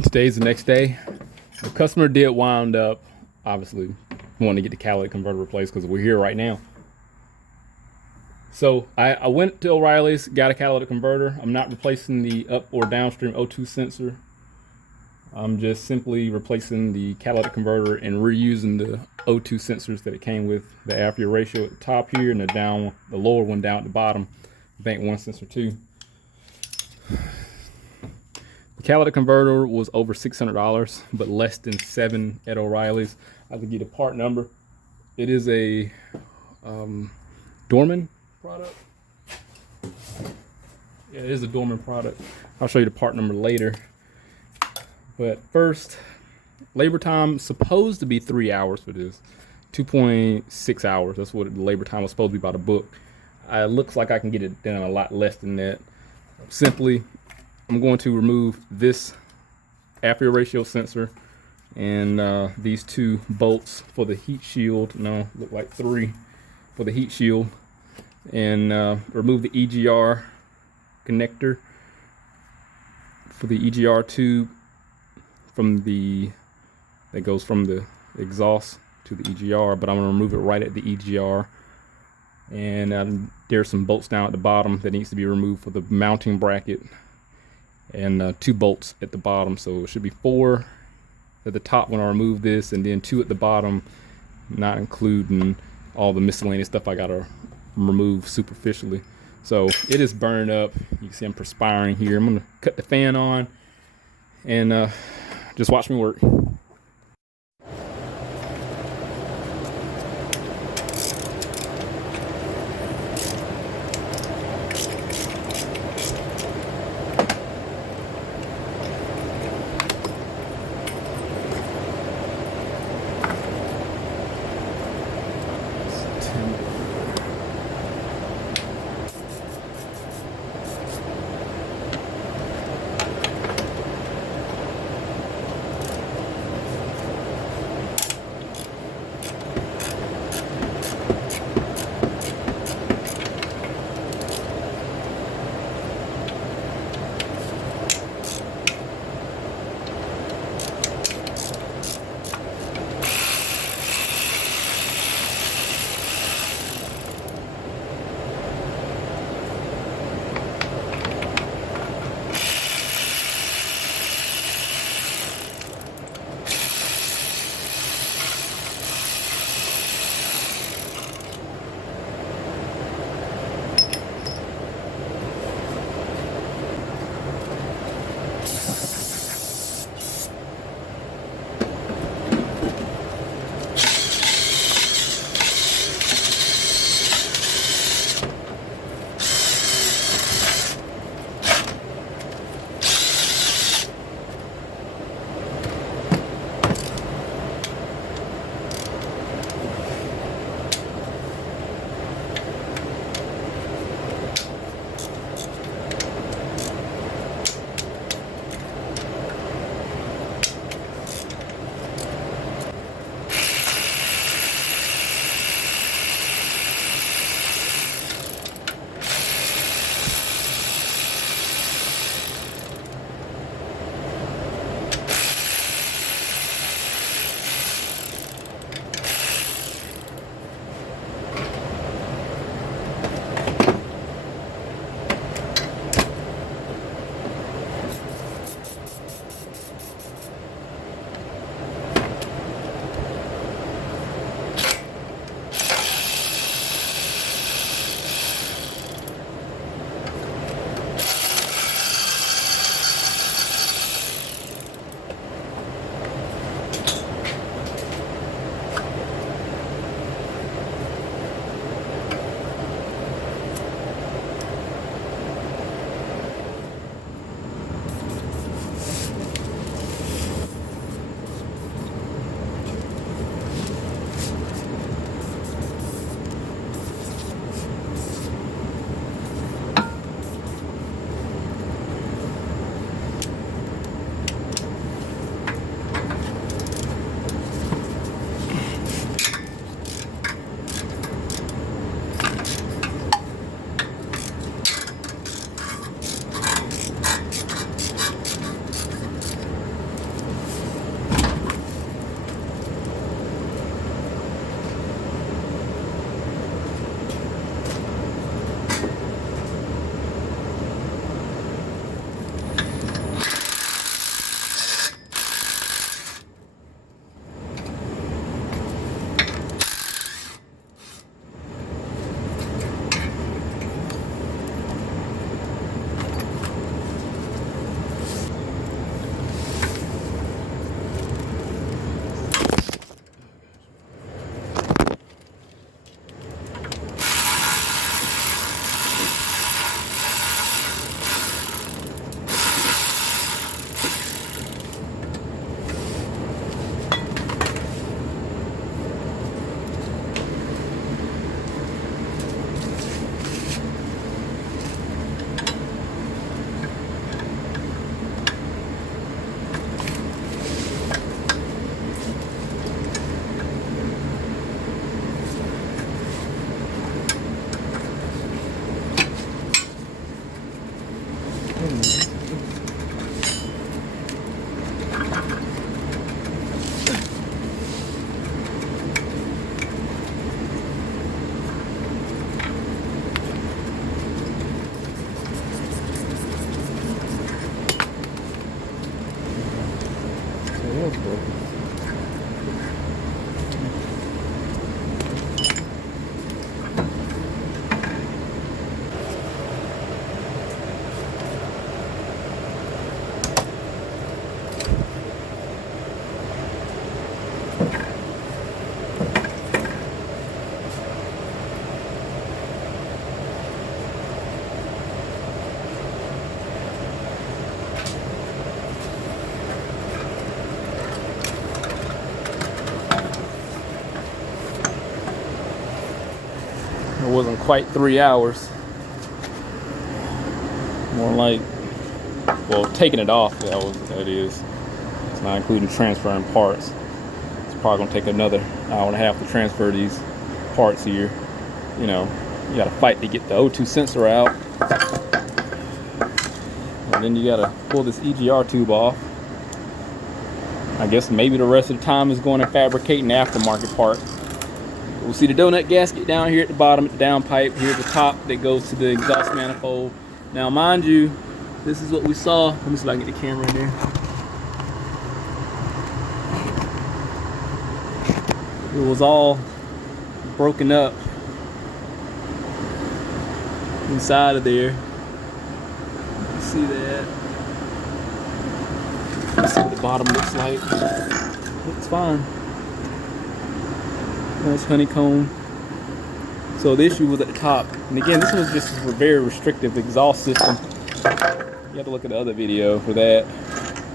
Today's the next day. The customer did wind up, obviously, wanting to get the catalytic converter replaced because we're here right now. So I went to O'Reilly's, got a catalytic converter. I'm not replacing the up or downstream O2 sensor. I'm just simply replacing the catalytic converter and reusing the O2 sensors that it came with, the aperture ratio at the top here and the lower one down at the bottom, bank 1 sensor 2. The catalytic converter was over $600, but less than $7 at O'Reilly's. I can get a part number. It is a Dorman product. Yeah, it is a Dorman product. I'll show you the part number later. But first, labor time supposed to be 3 hours for this. 2.6 hours. That's what the labor time was supposed to be by the book. It looks like I can get it done a lot less than that. Simply, I'm going to remove this aperture ratio sensor and these 2 bolts for the heat shield. No, look like 3 for the heat shield. And remove the EGR connector for the EGR tube that goes from the exhaust to the EGR, but I'm going to remove it right at the EGR. And there's some bolts down at the bottom that needs to be removed for the mounting bracket, and 2 bolts at the bottom. So it should be 4 at the top when I remove this, and then 2 at the bottom, not including all the miscellaneous stuff I gotta remove superficially. So it is burned up. You can see I'm perspiring here. I'm gonna cut the fan on and just watch me work. it's broken. It wasn't quite 3 hours. More like, well, taking it off, that is. It's not including transferring parts. It's probably gonna take another hour and a half to transfer these parts here. You know, you gotta fight to get the O2 sensor out. And then you gotta pull this EGR tube off. I guess maybe the rest of the time is going to fabricating the aftermarket part. We'll see the donut gasket down here at the bottom, at the downpipe. Here's the top that goes to the exhaust manifold. Now, mind you, this is what we saw. Let me see if I can get the camera in there. It was all broken up inside of there. See that? Let's see what the bottom looks like. Looks fine. Nice honeycomb. So the issue was at the top. And again, this was just a very restrictive exhaust system. You have to look at the other video for that.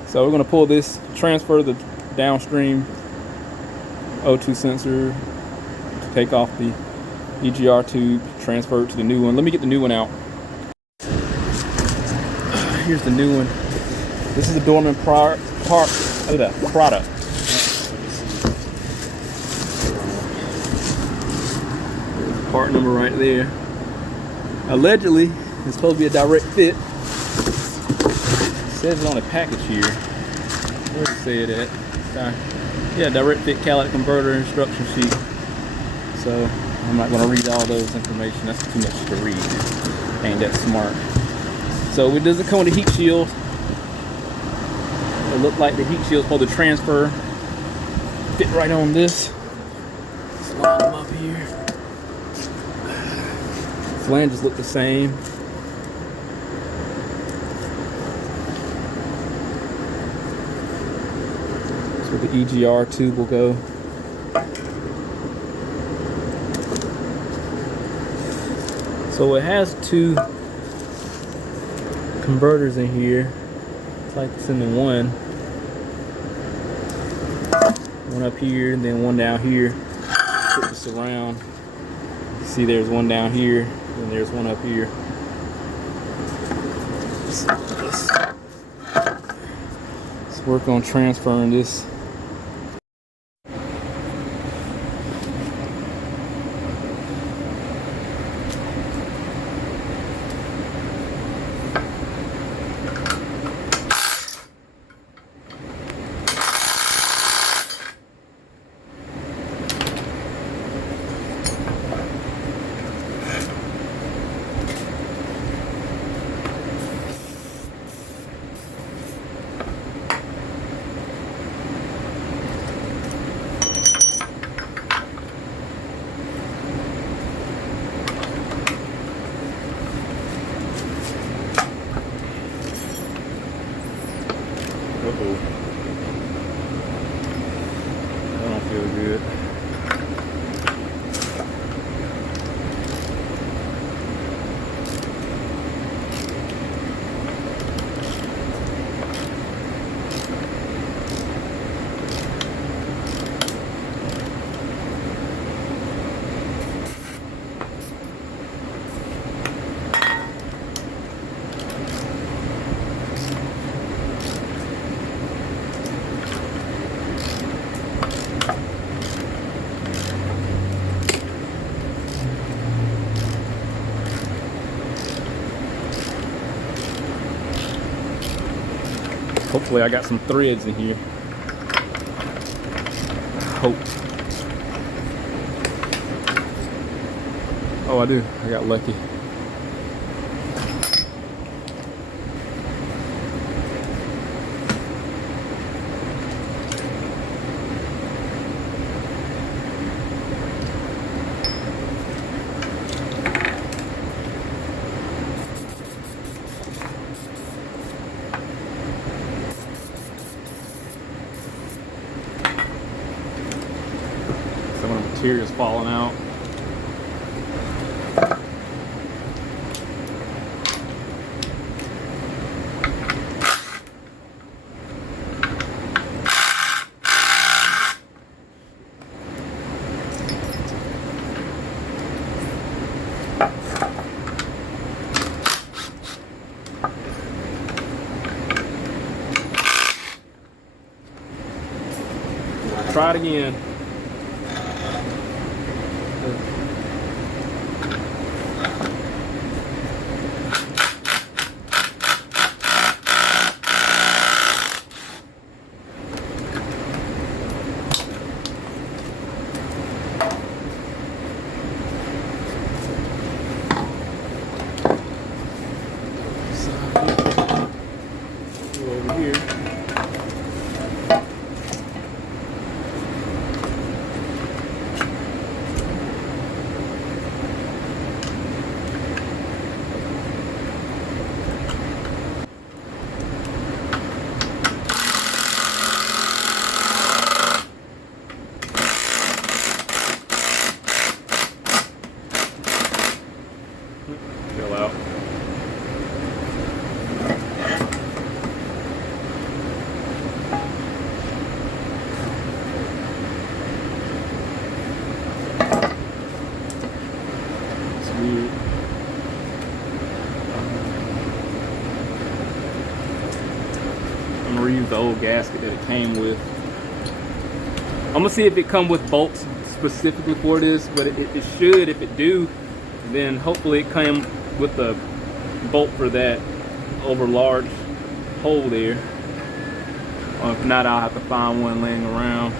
So we're going to pull this, transfer the downstream O2 sensor, to take off the EGR tube, transfer it to the new one. Let me get the new one out. Here's the new one. This is a Dorman product. Part number right there. Allegedly, it's supposed to be a direct fit. It says it on the package here. Where's it say it at? Yeah, direct fit catalytic converter instruction sheet. So I'm not going to read all those information. That's too much to read. Ain't that smart. So it doesn't come with a heat shield. It looked like the heat shield is supposed to transfer. Fit right on this. Slide them up here. Flanges look the same. That's where the EGR tube will go. So it has two converters in here. It's like it's in the one. One up here and then one down here. Flip this around. See, there's one down here and there's one up here. Let's work on transferring this. Uh-oh. That don't feel good. Hopefully I got some threads in here. Hope. Oh, I do. I got lucky. material's falling out. Try it again. Over here. Fill out. It's weird. I'm gonna reuse the old gasket that it came with. I'm gonna see if it come with bolts specifically for this, but it should. If it do, then hopefully it came with the bolt for that over large hole there. Or if not, I'll have to find one laying around.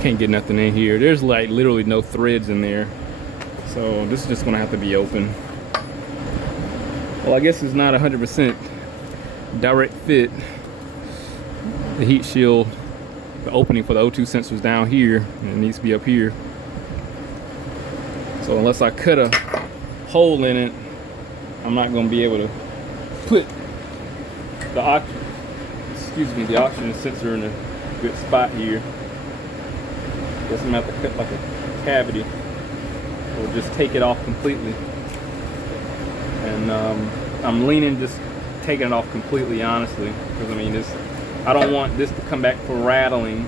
Can't get nothing in here. There's like literally no threads in there, so this is just gonna have to be open. Well, I guess it's not 100% direct fit. The heat shield, the opening for the O2 sensor is down here, and it needs to be up here. So unless I cut a hole in it, I'm not gonna be able to put the oxygen sensor in a good spot here. Guess I'm gonna have to cut like a cavity, or just take it off completely. And I'm leaning just taking it off completely, honestly, because I mean, I don't want this to come back for rattling.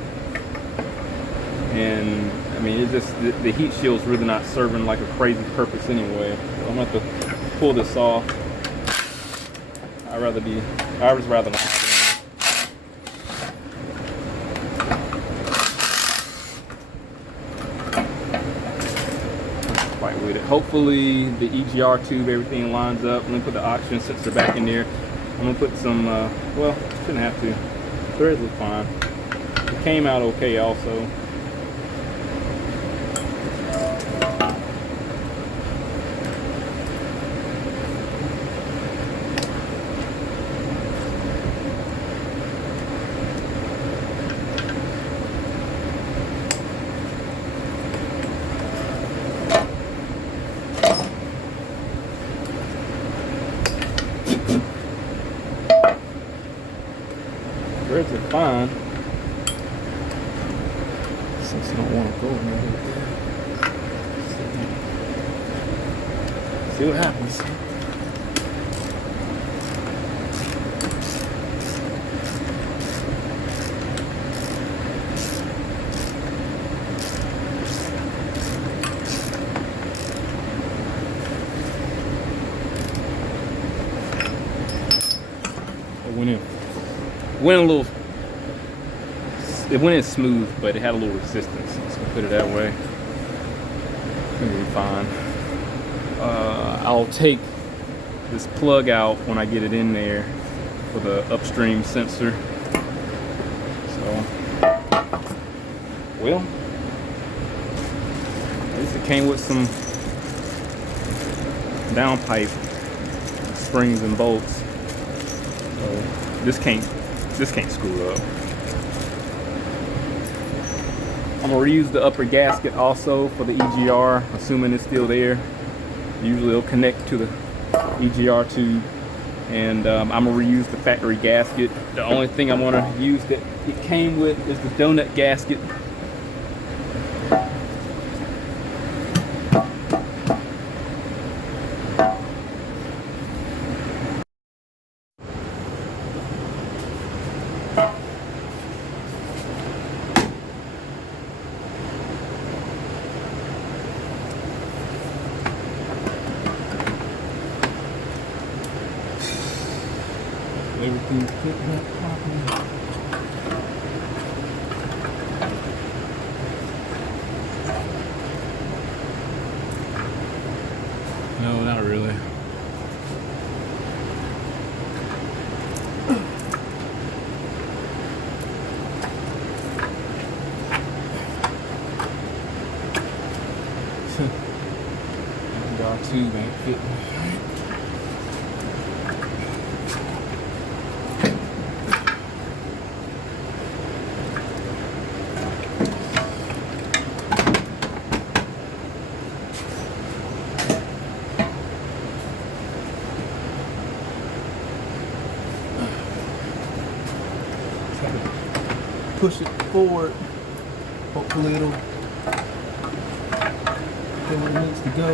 And I mean, it just the heat shield's really not serving like a crazy purpose anyway. So I'm gonna have to pull this off. I would rather not. With it. Hopefully the EGR tube, everything lines up. I'm gonna put the oxygen sensor back in there. I'm gonna put some, well, shouldn't have to. Threads look fine. It came out okay also. Threads are fine. Since I don't want to go in there. See what happens. It went in smooth, but it had a little resistance. Let's put it that way. It'll be fine. I'll take this plug out when I get it in there for the upstream sensor. So, well, at least it came with some downpipe springs and bolts. So this can't this can't screw up. I'm gonna reuse the upper gasket also for the EGR, assuming it's still there. Usually it'll connect to the EGR tube. And I'm gonna reuse the factory gasket. The only thing I want to use that it came with is the donut gasket. Everything's fitting up properly. No, not really. Our tube ain't fitting. Push it forward. Hopefully it'll get where it needs to go.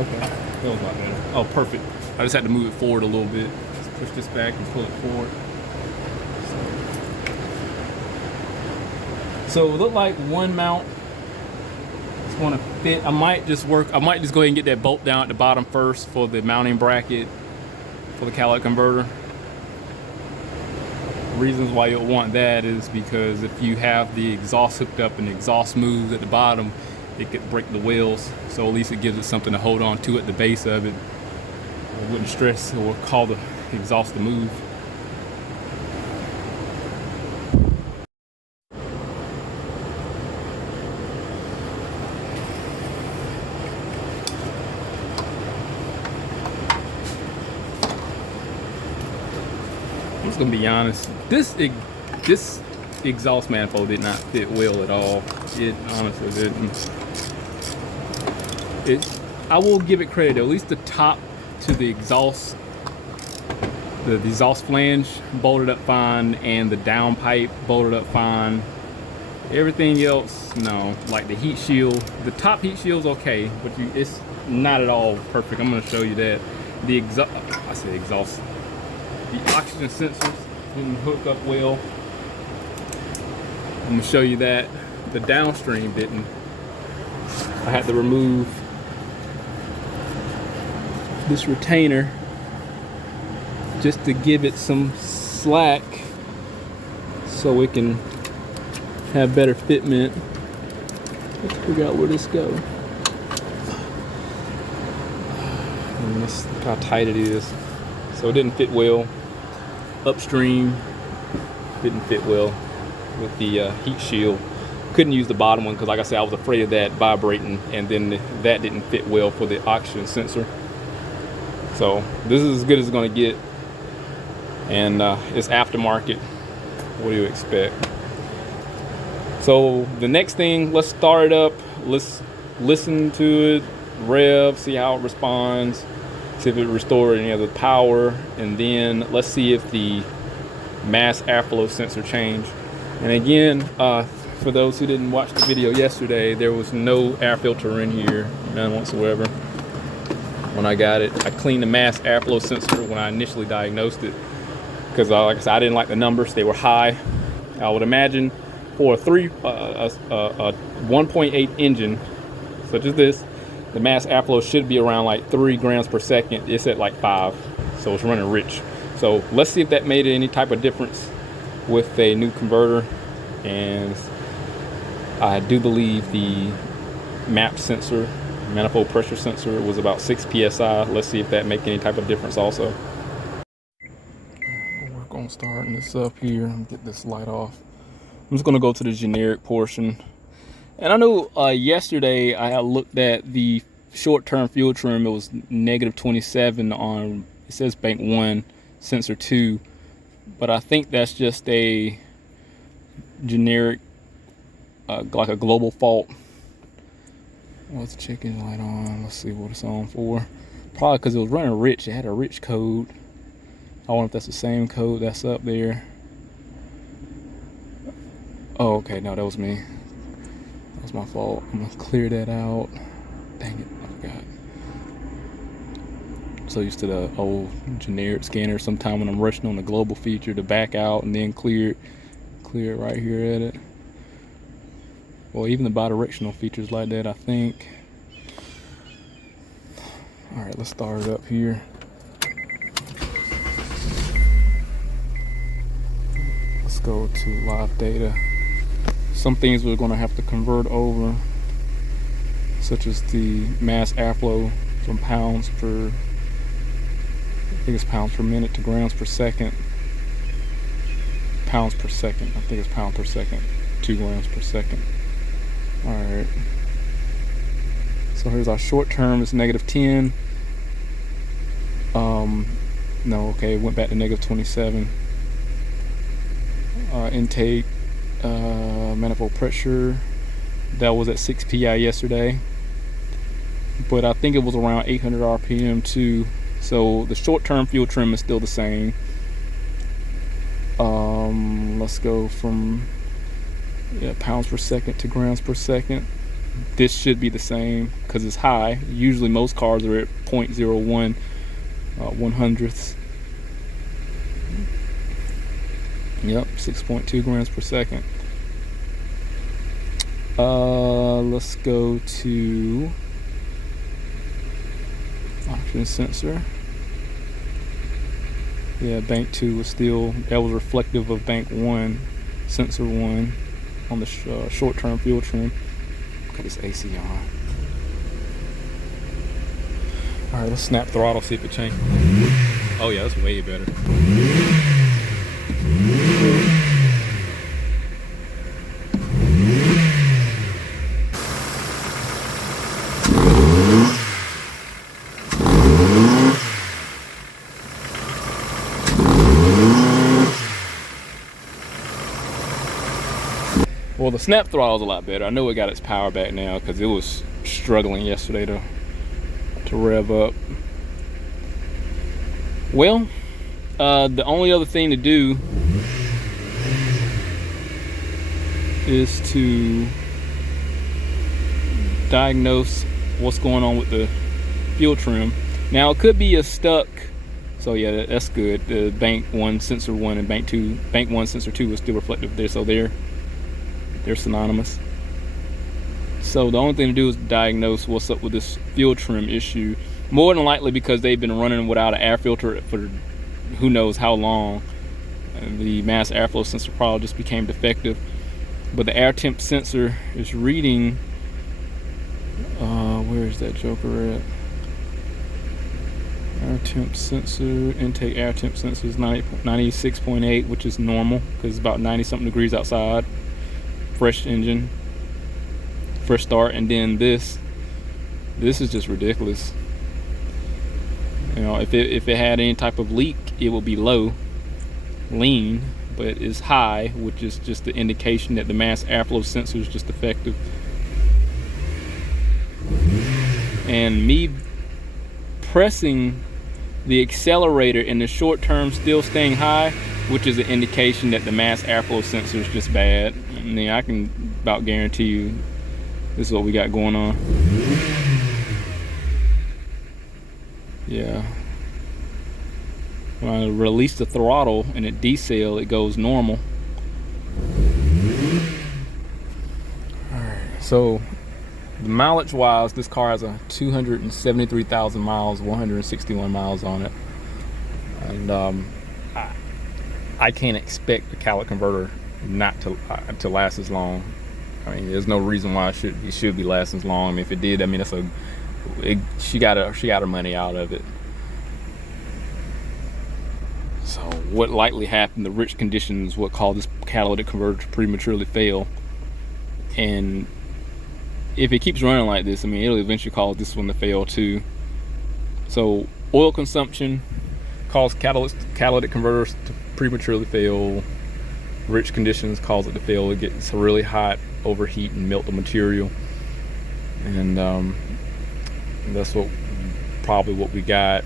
Okay, that was a lot better. Oh, perfect. I just had to move it forward a little bit. Just push this back and pull it forward. So it looked like one mount is going to fit. I might just go ahead and get that bolt down at the bottom first for the mounting bracket for the catalytic converter. Reasons why you'll want that is because if you have the exhaust hooked up and the exhaust moves at the bottom, it could break the wheels. So at least it gives it something to hold on to at the base of it. It wouldn't stress or cause the exhaust to move. I'm just gonna be honest. This exhaust manifold did not fit well at all. It honestly didn't. I will give it credit though. At least the top to the exhaust, the exhaust flange bolted up fine, and the downpipe bolted up fine. Everything else, no. Like the heat shield, the top heat shield's okay, but it's not at all perfect. I'm gonna show you that. The exhaust, the oxygen sensors didn't hook up well. I'm gonna show you that. The downstream didn't. I had to remove this retainer just to give it some slack so it can have better fitment. Let's figure out where this goes. And this, look how tight it is. So it didn't fit well. Upstream didn't fit well with the heat shield. Couldn't use the bottom one because, like I said, I was afraid of that vibrating, and then that didn't fit well for the oxygen sensor. So this is as good as it's going to get, and it's aftermarket. What do you expect? So the next thing, let's start it up. Let's listen to it, rev, see how it responds, see if it restored any of the power, and then let's see if the mass airflow sensor changed. And again, for those who didn't watch the video yesterday, there was no air filter in here, none whatsoever. When I got it, I cleaned the mass airflow sensor when I initially diagnosed it, because like I said, I didn't like the numbers. They were high. I would imagine for a 1.8 engine such as this, the mass airflow should be around like 3 grams per second. It's at like 5, so it's running rich. So let's see if that made any type of difference with a new converter. And I do believe the MAP sensor, manifold pressure sensor, was about 6 psi. Let's see if that make any type of difference also. We'll work on starting this up here and get this light off. I'm just gonna go to the generic portion. And I know yesterday I had looked at the short-term fuel trim. It was -27 on, it says bank 1, sensor 2. but I think that's just a generic, like a global fault. What's the chicken light on? Let's see what it's on for. Probably because it was running rich. It had a rich code. I wonder if that's the same code that's up there. Oh, okay, no, that was me. That was my fault. I'm gonna clear that out. Dang it, I forgot. So used to the old generic scanner. Sometime when I'm rushing on the global feature to back out and then clear it right here at it. Well, even the bidirectional features like that, I think. All right, let's start it up here. Let's go to live data. Some things we're gonna have to convert over, such as the mass airflow from pounds per, I think it's pounds per minute, to grams per second. Pounds per second, I think it's pounds per second, 2 grams per second. All right. So here's our short term, it's -10. No, okay, it went back to -27. Intake, manifold pressure, that was at 6 pi yesterday, but I think it was around 800 RPM too. So the short term fuel trim is still the same. Let's go from pounds per second to grams per second. This should be the same because it's high. Usually most cars are at 0.01 100ths. Yep, 6.2 grams per second. Let's go to oxygen sensor. Yeah, bank 2 was still, that was reflective of bank 1, sensor 1 on the short-term fuel trim. Got this AC on. All right, let's snap throttle, see if it changes. Oh yeah, that's way better. Well, the snap throttle is a lot better. I know it got its power back now because it was struggling yesterday to rev up. Well, the only other thing to do is to diagnose what's going on with the fuel trim. Now it could be a stuck, so yeah, that's good. The bank 1 sensor 1 and bank 1 sensor 2 is still reflective there, so they're synonymous. So the only thing to do is diagnose what's up with this fuel trim issue. More than likely because they've been running without an air filter for who knows how long. And the mass airflow sensor probably just became defective. But the air temp sensor is reading, where is that joker at? Air temp sensor, intake air temp sensor is 96.8, which is normal because it's about 90 something degrees outside. Fresh engine, fresh start. And then this is just ridiculous. You know, if it had any type of leak, it would be low, lean, but it's high, which is just the indication that the mass airflow sensor is just defective. And me pressing the accelerator in the short term still staying high, which is an indication that the mass airflow sensor is just bad. I mean, I can about guarantee you this is what we got going on. Yeah. When I release the throttle and it decel, it goes normal. Alright, so the mileage wise, this car has a 273,000 miles, 161 miles on it. And I can't expect the catalytic converter not to last as long. I mean, there's no reason why it should be lasting as long. I mean, if it did, I mean, she got her money out of it. So what likely happened, the rich conditions, what caused this catalytic converter to prematurely fail. And if it keeps running like this, I mean, it'll eventually cause this one to fail too. So oil consumption, cause catalytic converters to prematurely fail. Rich conditions cause it to fail. It gets really hot, overheat, and melt the material. And that's probably what we got.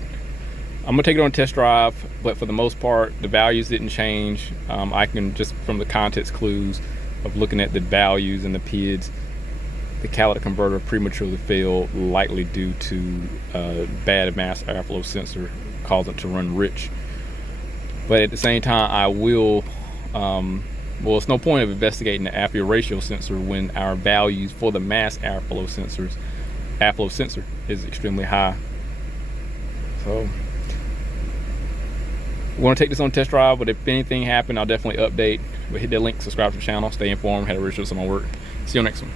I'm gonna take it on a test drive, but for the most part, the values didn't change. I can just, from the context clues of looking at the values and the PIDs, the catalytic converter prematurely failed, likely due to bad mass airflow sensor causing it to run rich. But at the same time, I will, well, it's no point of investigating the airflow ratio sensor when our values for the mass airflow sensor is extremely high. So we're going to take this on test drive, but if anything happened, I'll definitely update. But hit that link, subscribe to the channel, stay informed, have a research on my work. See you next one.